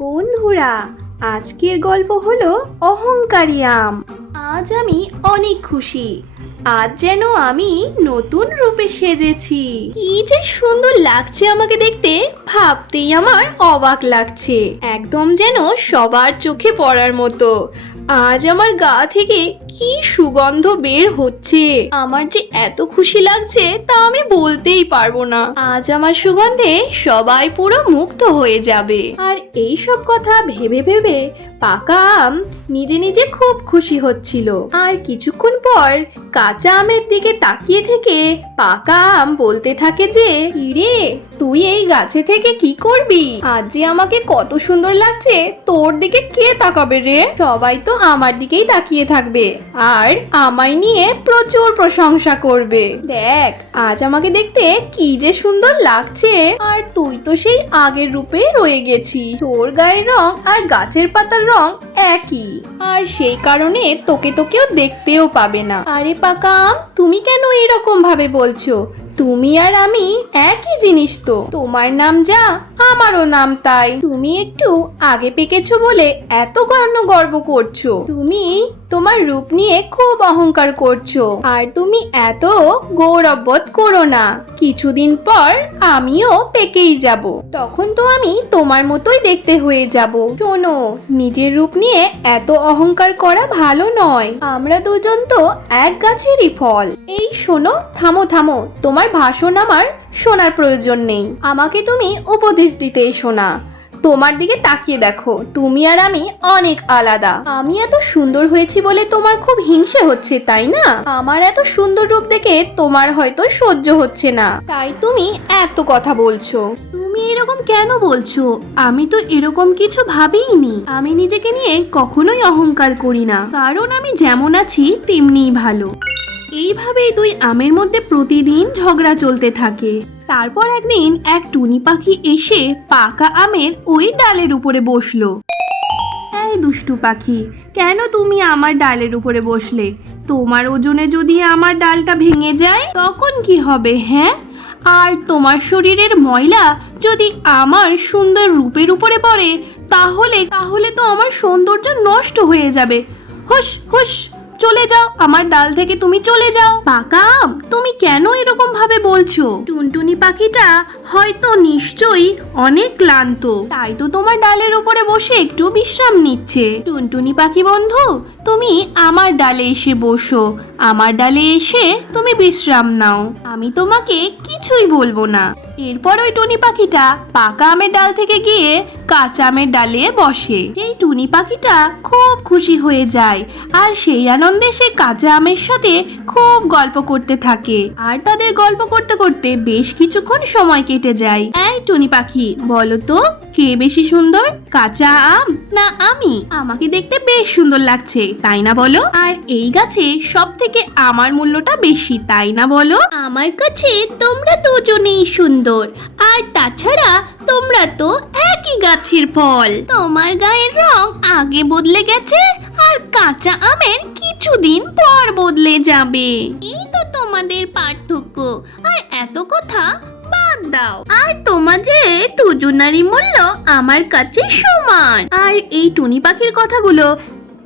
বন্ধুরা, আজকের গল্প হলো অহংকারী আম। আজ আমি অনেক খুশি। আজ যেন আমি নতুন রূপে সেজেছি। কি যে সুন্দর লাগছে আমাকে দেখতে, ভাবতেই আমার অবাক লাগছে। একদম যেন সবার চোখে পড়ার মতো। আজ আমার গা থেকে কি সুগন্ধ বের হচ্ছে? আমার যে এত খুশি লাগছে তা আমি বলতেই পারব না। আজ আমার সুগন্ধে সবাই পুরো মুগ্ধ হয়ে যাবে। আর এই সব কথা ভেবে ভেবে পাকা আম নিজে নিজে খুব খুশি হচ্ছিল। আর কিছুক্ষণ পর কাঁচা আমের দিকে তাকিয়ে থেকে পাকা আম বলতে থাকে যে রে তুই এই গাছে থেকে কি করবি? আজ যে আমাকে কত সুন্দর লাগছে, তোর দিকে কে তাকাবে রে? সবাই তো আমার দিকেই তাকিয়ে থাকবে। আর আমায় নিয়ে প্রচুর প্রশংসা করবে। দেখ, আজ আমাকে দেখতে কি যে সুন্দর লাগছে। আর তুই তো সেই আগের রূপে রয়ে গেছিস। তোর গায়ের রং আর গাছের পাতার রং একই। আর সেই কারণে তোকে তো কেউ দেখতেও পাবে না। আরে পাকা তুমি কেন এরকম ভাবে বলছো? তুমি আর আমি একই জিনিস তো। তোমার নাম যা, আমারও নাম তাই। তুমি একটু আগে পেকেছো বলে এত গর্ণ গর্ব করছ। তুমি তোমার রূপ নিয়ে খুব অহংকার করছ। আর তুমি এত গৌরববোধ করো না। কিছুদিন পর আমিও পেকেই যাব। তখন তো আমি তোমার মতোই দেখতে হয়ে যাব। শোনো, নিজের রূপ নিয়ে এত অহংকার করা ভালো নয়। আমরা দুজন তো এক গাছেরই ফল। এই শোনো, থামো থামো। তোমার ভাষণ আমার শোনার প্রয়োজন নেই। আমাকে তুমি উপদেশ দিতে এসো না। তোমার দিকে তাকিয়ে দেখো। তুমি আর আমি অনেক আলাদা। আমি এত সুন্দর হয়েছি বলে তোমার খুব হিংসে হচ্ছে, তাই না? আমার এত সুন্দর রূপ দেখে তোমার হয়তো সহ্য হচ্ছে না। তাই তুমি এত কথা বলছো। তুমি এরকম কেন বলছো? আমি তো এরকম কিছু ভাবিনি আমি নিজেকে নিয়ে কখনোই অহংকার করি না। কারণ আমি যেমন আছি, তেমনিই ভালো। এইভাবেই দুই আমের মধ্যে প্রতিদিন ঝগড়া চলতে থাকে। তারপর একদিন এক টুনি পাখি এসে পাকা আমের ওই ডালের উপরে বসল। এই দুষ্টু পাখি, কেন তুমি আমার ডালের উপরে বসলে? তোমার ওজনে যদি আমার ডালটা ভেঙে যায়, তখন কি হবে হ্যাঁ? আর তোমার শরীরের ময়লা যদি আমার সুন্দর রূপের উপরে পড়ে, তাহলে তাহলে তো আমার সৌন্দর্য নষ্ট হয়ে যাবে। হুস হুস চলে যাও আমার ডাল থেকে তুমি চলে যাও। পাকা আম, তুমি কেন এরকম ভাবে বলছো? টুনটুনি পাখিটা হয়তো নিশ্চয়ই অনেক ক্লান্ত। তাই তো তোমার ডালের উপরে বসে একটু বিশ্রাম নিচ্ছে। টুনটুনি পাখি বন্ধু তুমি আমার ডালে এসে বসো। আমার ডালে এসে তুমি বিশ্রাম নাও। আমি তোমাকে কিছুই বলব না। এরপর ওই টুনি পাখিটা পাকা আমের ডাল থেকে গিয়ে কাঁচা আমের ডালে বসে। সেই টুনি পাখিটা খুব খুশি হয়ে যায় আর সেই আনন্দে সে কাঁচা আমের সাথে খুব গল্প করতে থাকে। আর তাদের গল্প করতে করতে বেশ কিছুক্ষণ সময় কেটে যায়। এই টুনি পাখি, বলো তো, কে বেশি সুন্দর, কাঁচা আম না আমি আমাকে দেখতে বেশ সুন্দর লাগছে তাই না বলো? আর এই গাছে সব থেকে আমার মূল্যটা বেশি তাই না বলো? আমার কাছে তোমরা দুজনেই সুন্দর আর তাছাড়া তোমরা তো একই গাছের ফল। তোমার গায়ের রং আগে বদলে গেছে আর কাঁচা আমের কিছুদিন পর বদলে যাবে। এই তো তোমাদের পার্থক্য। আর এত কথা দাও। আর তোমাদের দুজনারই মূল্য আমার কাছে সমান। আর এই টুনি পাখির কথাগুলো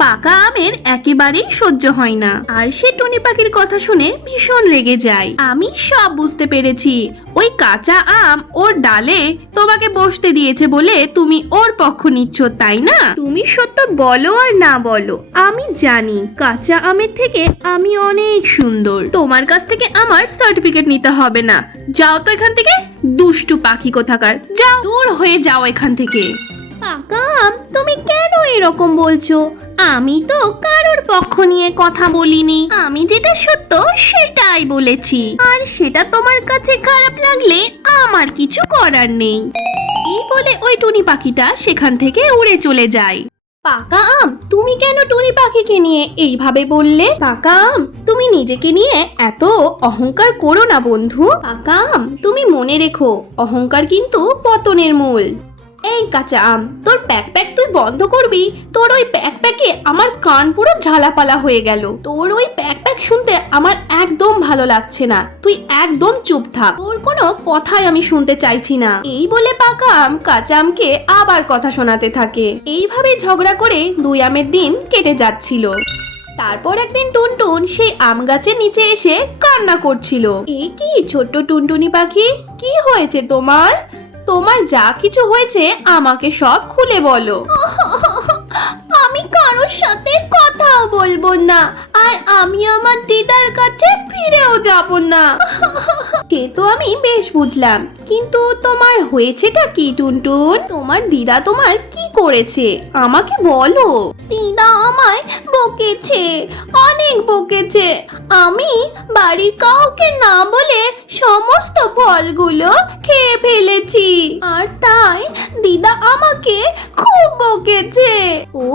পাকা আমের একেবারেই সহ্য হয় না। আর সে টুনি পাখির কথা শুনে ভীষণ রেগে যায়। আমি সব বুঝতে পেরেছি। ওই কাঁচা আম ওর ডালে তোমাকে বসতে দিয়েছে বলে তুমি ওর পক্ষ নিচ্ছ, তাই না? তুমি সত্য বলো আর না বলো, আমি জানি কাঁচা আমের থেকে আমি অনেক সুন্দর। তোমার কাছ থেকে আমার সার্টিফিকেট নিতে হবে না। যাও তো এখান থেকে। দুষ্টু পাখি কোথাকার। যাও। দূর হয়ে যাও এখান থেকে। পাকা আম? তুমি কেন এরকম বলছো? আমি তো কারোর পক্ষ নিয়ে কথা বলিনি। আমি যেটা সত্য, সেটাই বলেছি। আর সেটা তোমার কাছে খারাপ লাগলে আমার কিছু করার নেই। এই বলে ওই টুনি পাখিটা সেখান থেকে উড়ে চলে যায়। পাকা আম, তুমি কেন টুনি পাখিকে নিয়ে এইভাবে বললে? পাকা আম, তুমি নিজেকে নিয়ে এত অহংকার করো না বন্ধু। পাকা আম, তুমি মনে রেখো, অহংকার কিন্তু পতনের মূল। এই কাঁচা আম, তোর প্যাক প্যাক তুই বন্ধ করবি? তোর ওই প্যাক প্যাকে আমার কান পুরো ঝালাপালা হয়ে গেল। তোর ওই প্যাক প্যাক শুনতে আমার একদম ভালো লাগছে না। তুই একদম চুপ থাক। তোর কোনো কথাই আমি শুনতে চাইছি না। এই বলে পাকা আম কাঁচা আমকে আবার কথা শোনাতে থাকে। এইভাবে ঝগড়া করে দুই আমের দিন কেটে যাচ্ছিল। তারপর একদিন টুনটুন সেই আম গাছের নিচে এসে কান্না করছিল। এই কি ছোট্ট টুনটুনি পাখি? কি হয়েছে তোমার? তোমার যা কিছু হয়েছে আমাকে সব খুলে বলো। আমি কারোর সাথে কথাও বলব না আর আমি আমার দিদার কাছে ফিরেও যাব না। সে তো আমি বেশ বুঝলাম। কিন্তু তোমার হয়েছেটা কি টুনটুন? তোমার দিদা তোমার কি করেছে? আমাকে বলো। দিদা আমায় বকেছে অনেক বকেছে। আমি বাড়ির কাউকে না বলে সমস্ত ফলগুলো খেয়ে ফেলেছি। আর তাই দিদা আমাকে খুব বকেছে। ও,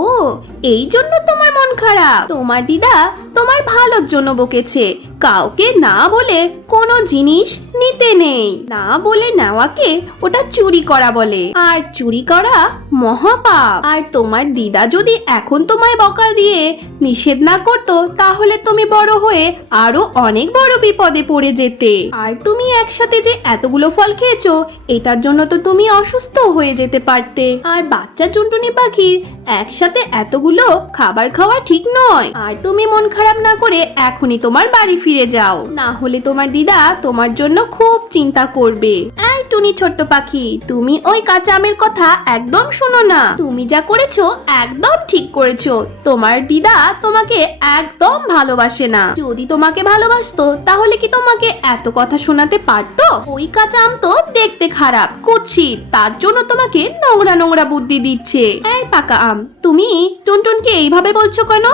এই জন্য তোমার মন খারাপ। তোমার দিদা তোমার ভালোর জন্য বকেছে। কাউকে না বলে কোনো জিনিস নিতে নেই। না বলে নেওয়াকে ওটা চুরি করা বলে। আর চুরি করা মহাপাপ। আর তোমার দিদা যদি এখন তোমায় বকাল দিয়ে নিষেধ না করতো, তাহলে তুমি বড় হয়ে আরও অনেক বড় বিপদে পড়ে যেতে। আর তুমি একসাথে যে এতগুলো ফল খেয়েছো, এটার জন্য তো তুমি অসুস্থ হয়ে যেতে পারতে। আর বাচ্চা চুনটুনি পাখির একসাথে এতগুলো খাবার খাওয়া ঠিক নয়। আর তুমি মন খারাপ না করে এখনই তোমার বাড়ি ফিরে যাও। না হলে তোমার দিদা তোমার জন্য খুব চিন্তা করবে। টুনি ছোট্ট পাখি, তুমি ওই কাঁচা আমের কথা একদম শোনো না। তুমি যা করেছ একদম ঠিক করেছ। তোমার দিদা তোমাকে একদম ভালোবাসে না। যদি তোমাকে ভালোবাসতো, তাহলে কি তোমাকে এত কথা শোনাতে পারতো? ওই কাঁচা আম তো দেখতে খারাপ, কুৎসিত। তার জন্য তোমাকে নোংরা নোংরা বুদ্ধি দিচ্ছে। এই পাকা আম, তুমি টুনটুনকে এইভাবে বলছো কেন?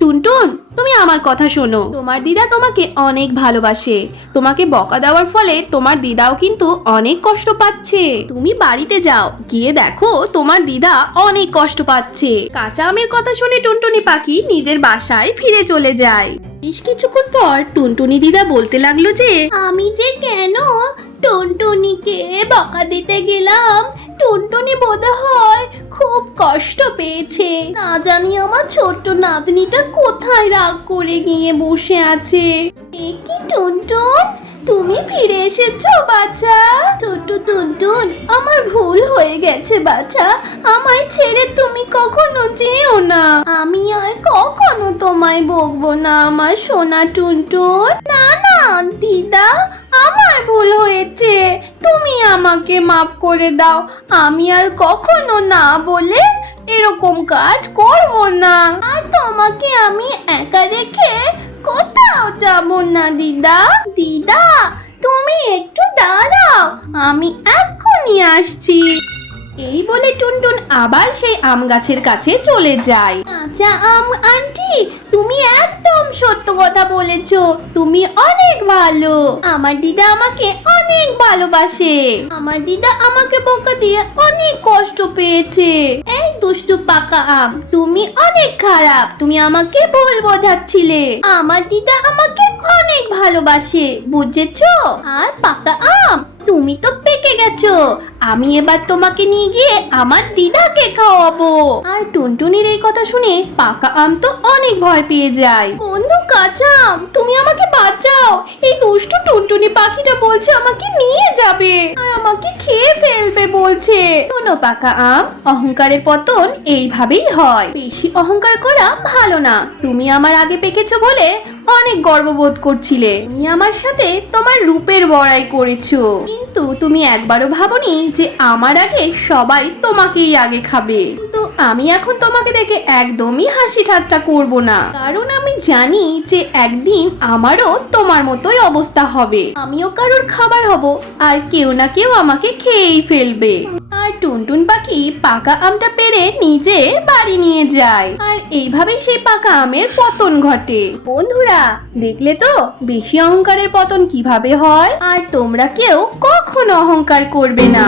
টুনটুন, তুমি আমার কথা শোনো। তোমার দিদা তোমাকে অনেক ভালোবাসে। তোমাকে বকা দেওয়ার ফলে তোমার দিদাও কিন্তু অনেক কষ্ট পাচ্ছে। তুমি বাড়িতে যাও, গিয়ে দেখো তোমার দিদা অনেক কষ্ট পাচ্ছে। কাঁচা আমের কথা শুনে টুনটুনি পাখি নিজের বাসায় ফিরে চলে যায়। বেশ কিছুক্ষণ পর টুনটুনি দিদা বলতে লাগল যে, আমি যে কেন টুনটুনিকে বকা দিতে গেলাম? টুনটুনি বোধ হয় খুব কষ্ট পেয়েছে। না জানি আমার ছোট্ট নাতনিটা কোথায় রাগ করে গিয়ে বসে আছে। এ কি টুনটুন? তুমি ফিরে এসেছ বাচ্চা ছোট্ট টুনটুন, আমার ভুল হয়ে গেছে বাচ্চা আমায় ছেড়ে তুমি কখনো যেও না। আমি আর কখনো তোমায় বকবো না, আমার সোনা টুনটুন। না না দিদা আমার ভুল হয়েছে। তুমি আমাকে মাফ করে দাও। আমি আর কখনো না বলে এরকম কাজ করব না। আর তোমাকে আমি একা রেখে কোথাও যাব না, দিদা। দিদা, তুমি একটু দাঁড়াও। আমি এক্ষুনি আসছি। এই বলে টুনটুন আবার সেই আম গাছের কাছে চলে যায়। আচ্ছা আম আন্টি, তুমি একদম সত্য কথা বলেছ। তুমি অনেক ভালো। আমার দিদা আমাকে অনেক ভালোবাসে। আমার দিদা আমাকে বোকা দিয়ে অনেক কষ্ট পেয়েছে। এই দুষ্টু পাকা আম, তুমি অনেক খারাপ। তুমি আমাকে ভুল বোঝাচ্ছিলে। আমার দিদা আমাকে অনেক ভালোবাসে, বুঝেছ? আর পাকা আম তুমি তো পেকে গেছো। আমি এবার তোমাকে নিয়ে গিয়ে আমার দিদাকে খাওয়াবো। আর টুনটুনির এই কথা শুনে পাকা আম তো অনেক ভয় পেয়ে যায়। বন্ধু, কাঁচা তুমি আমাকে বাঁচাও। এই দুষ্টু টুনটুনি পাখিটা বলছে আমাকে নিয়ে যাবে। আর আমাকে খেয়ে ফেলবে বলছে। শোনো, পাকা আম, অহংকারের পতন এইভাবেই হয়। বেশি অহংকার করা ভালো না। তুমি আমার আগে পেকেছো বলে অনেক গর্ববোধ করছিলে। তুমি আমার সাথে তোমার রূপের বড়াই করেছ। কিন্তু তুমি একবারও ভাবনি যে আমার আগে সবাই তোমাকেই আগে খাবে। কিন্তু আমি এখন তোমাকে দেখে একদমই হাসি ঠাট্টা করব না। কারণ আমি জানি যে একদিন আমারও তোমার মতোই অবস্থা হবে। আমিও কারোর খাবার হব আর কেউ না কেউ আমাকে খেয়েই ফেলবে। টুনটুন পাখি পাকা আমটা পেরে নিজের বাড়ি নিয়ে যায়। আর এইভাবেই সেই পাকা আমের পতন ঘটে। বন্ধুরা, দেখলে তো বেশি অহংকারের পতন কীভাবে হয়? আর তোমরা কেউ কখনো অহংকার করবে না।